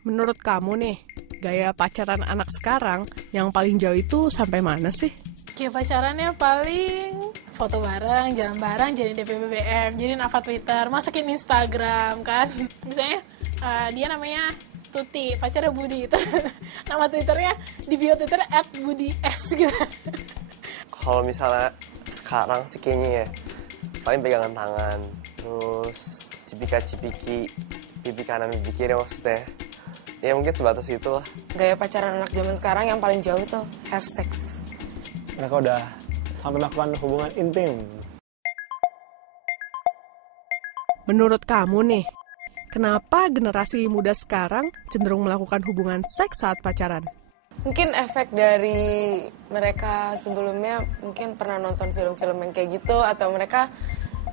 Menurut kamu nih, gaya pacaran anak sekarang yang paling jauh itu sampai mana sih? Kayak pacarannya paling foto bareng, jalan bareng, jadi DP BBM, jadi nava Twitter, masukin Instagram kan. Misalnya dia namanya Tuti, pacarnya Budi itu. Nama Twitternya, di bio Twitter @BudiS gitu. Kalau misalnya sekarang sih kayaknya ya, paling pegangan tangan, terus cipika-cipiki, pipi kanan, pipi kiri maksudnya. Ya mungkin sebatas itu lah. Gaya pacaran anak zaman sekarang yang paling jauh tuh have sex. Mereka udah sampai melakukan hubungan intim. Menurut kamu nih, kenapa generasi muda sekarang cenderung melakukan hubungan seks saat pacaran? Mungkin efek dari mereka sebelumnya mungkin pernah nonton film-film yang kayak gitu, atau mereka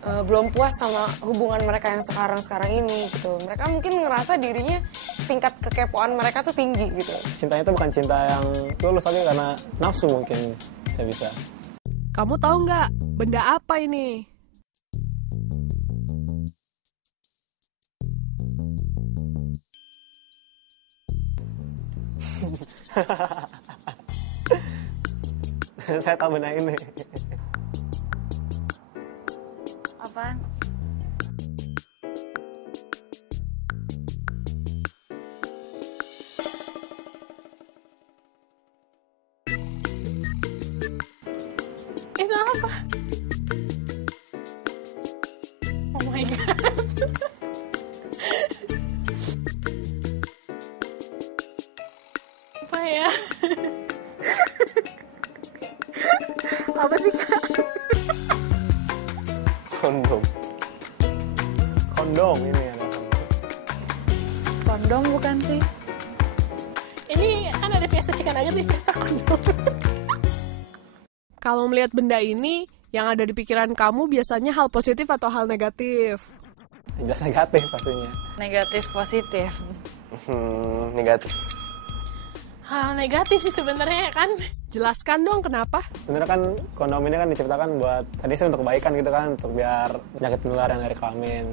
belum puas sama hubungan mereka yang sekarang ini gitu. Mereka mungkin ngerasa dirinya tingkat kekepoan mereka tuh tinggi gitu. Cintanya itu bukan cinta yang tulus, tapi karena nafsu mungkin bisa. Kamu tahu nggak benda apa ini? Saya tahu benda ini. Apaan? Itu apa? Oh my god. Apa ya? Apa sih Kak? Kondom ini ya. Kondom bukan sih? Ini kan ada fiesta chicken nugget nih, fiesta kondom. Kalau melihat benda ini, yang ada di pikiran kamu biasanya hal positif atau hal negatif? Jelas negatif pastinya. Negatif positif. Negatif. Hal negatif sih sebenarnya kan. Jelaskan dong kenapa? Sebenarnya kan kondom ini kan diciptakan buat tadi sih untuk kebaikan gitu kan, untuk biar penyakit menular yang dari kelamin.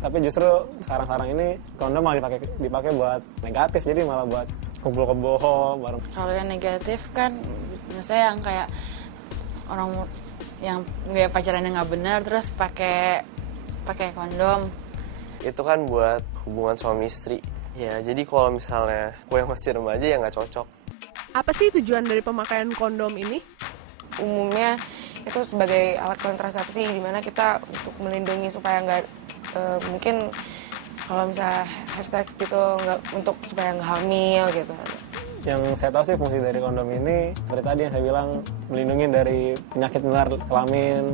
Tapi justru sekarang ini kondom malah dipakai buat negatif, jadi malah buat kumpul kebo bareng. Kalau yang negatif kan, misalnya yang kayak orang yang gaya pacarannya nggak benar terus pakai kondom. Itu kan buat hubungan suami istri. Ya, jadi kalau misalnya aku yang masih remaja ya nggak cocok. Apa sih tujuan dari pemakaian kondom ini? Umumnya itu sebagai alat kontrasepsi, di mana kita untuk melindungi supaya nggak mungkin kalau misalnya have sex gitu nggak, untuk supaya nggak hamil gitu. Yang saya tahu sih fungsi dari kondom ini seperti tadi yang saya bilang, melindungi dari penyakit menular kelamin.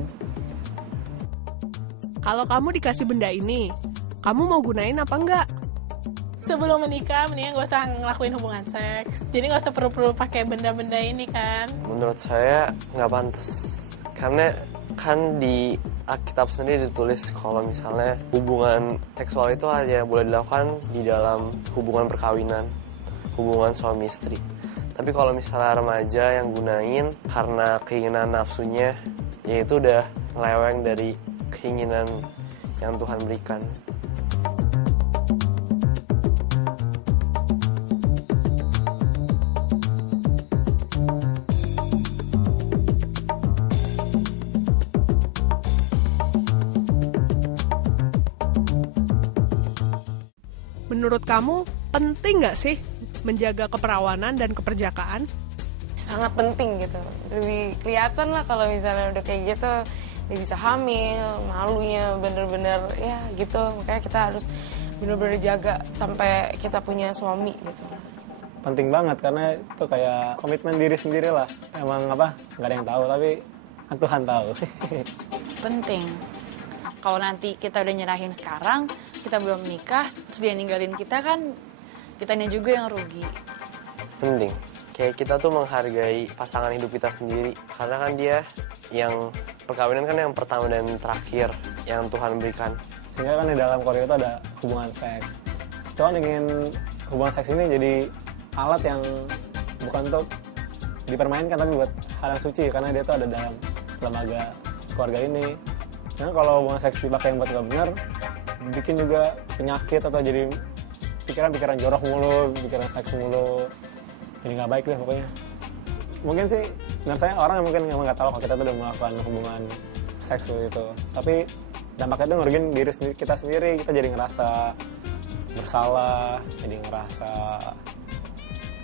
Kalau kamu dikasih benda ini, kamu mau gunain apa enggak? Sebelum menikah, mendingan gak usah ngelakuin hubungan seks. Jadi gak usah perlu pakai benda-benda ini kan. Menurut saya nggak pantas. Karena kan di Alkitab sendiri ditulis kalau misalnya hubungan seksual itu hanya boleh dilakukan di dalam hubungan perkawinan, hubungan suami istri. Tapi kalau misalnya remaja yang gunain karena keinginan nafsunya, ya itu udah ngeleweng dari keinginan yang Tuhan berikan. Menurut kamu, penting nggak sih menjaga keperawanan dan keperjakaan? Sangat penting gitu. Lebih kelihatan lah kalau misalnya udah kayak gitu, dia bisa hamil, malunya bener-bener ya gitu. Makanya kita harus bener-bener jaga sampai kita punya suami gitu. Penting banget karena itu kayak komitmen diri sendiri lah. Emang nggak ada yang tahu, tapi kan Tuhan tahu. Penting. Kalau nanti kita udah nyerahin sekarang, kita belum nikah, terus dia ninggalin kita kan, kitanya juga yang rugi. Penting. Kayak kita tuh menghargai pasangan hidup kita sendiri. Karena kan dia yang perkawinan kan yang pertama dan terakhir yang Tuhan berikan. Sehingga kan di dalam keluarga itu ada hubungan seks. Tuhan ingin hubungan seks ini jadi alat yang bukan untuk dipermainkan, tapi buat hal yang suci. Karena dia tuh ada dalam lembaga keluarga ini. Nah kalau hubungan seks dipakai yang buat gak benar, bikin juga penyakit atau jadi pikiran jorok mulu, pikiran seks mulu, jadi nggak baik deh pokoknya. Mungkin sih menurut saya orang yang mungkin nggak tahu kalau kita tuh udah melakukan hubungan seks itu, tapi dampaknya itu ngerugiin diri kita sendiri. Kita jadi ngerasa bersalah, jadi ngerasa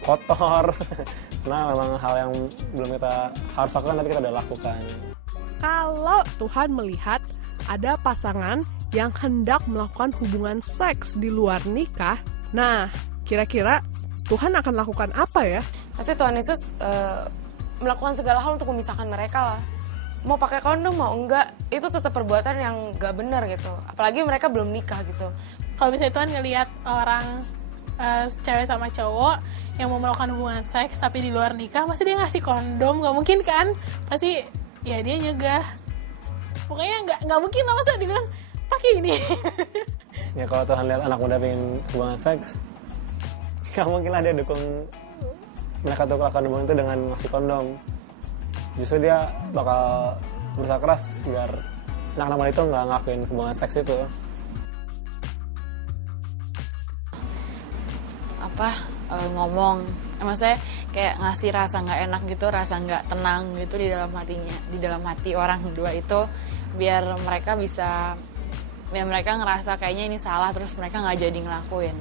kotor karena memang hal yang belum kita harus lakukan tapi kita udah lakukan. Kalau Tuhan melihat ada pasangan yang hendak melakukan hubungan seks di luar nikah, nah kira-kira Tuhan akan lakukan apa ya? Pasti Tuhan Yesus melakukan segala hal untuk memisahkan mereka lah. Mau pakai kondom mau enggak, itu tetap perbuatan yang gak benar gitu. Apalagi mereka belum nikah gitu. Kalau misalnya Tuhan ngelihat orang cewek sama cowok yang mau melakukan hubungan seks tapi di luar nikah, pasti dia ngasih kondom, nggak mungkin kan? Pasti ya dia nyegah. Pokoknya nggak mungkin lah masa dibilang pakai ini. Ya kalau Tuhan lihat anak muda pengen hubungan seks, nggak mungkin lah dia dukung mereka tuh melakukan hubungan itu dengan ngasih kondom. Justru dia bakal berusaha keras biar anak-anak muda itu nggak ngelakuin hubungan seks itu. Ngomong, maksudnya kayak ngasih rasa nggak enak gitu, rasa nggak tenang gitu di dalam hatinya, di dalam hati orang dua itu, biar mereka ngerasa kayaknya ini salah, terus mereka nggak jadi ngelakuin.